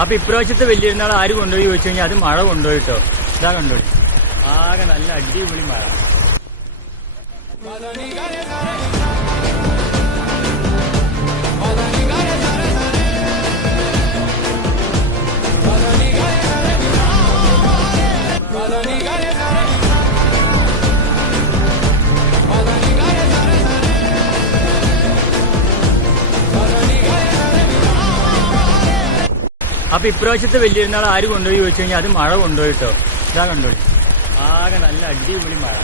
അപ്പൊ ഇപ്രാവശ്യത്തെ വലിയൊരുന്നാൾ ആര് കൊണ്ടുപോയി ചോദിച്ചു കഴിഞ്ഞാൽ അത് മഴ കൊണ്ടുപോയിട്ടോ. ഇതാ കണ്ടോളി, ആകെ നല്ല അടിപൊളി മഴ. അപ്പൊ ഇപ്രാവശ്യത്തെ വലിയൊരുന്നാൾ ആര് കൊണ്ടുപോയി ചോദിച്ചു കഴിഞ്ഞാൽ അത് മഴ കൊണ്ടുപോയിട്ടോ. ഇതാ കണ്ടോളി, ആകെ നല്ല അടിപൊളി മഴ.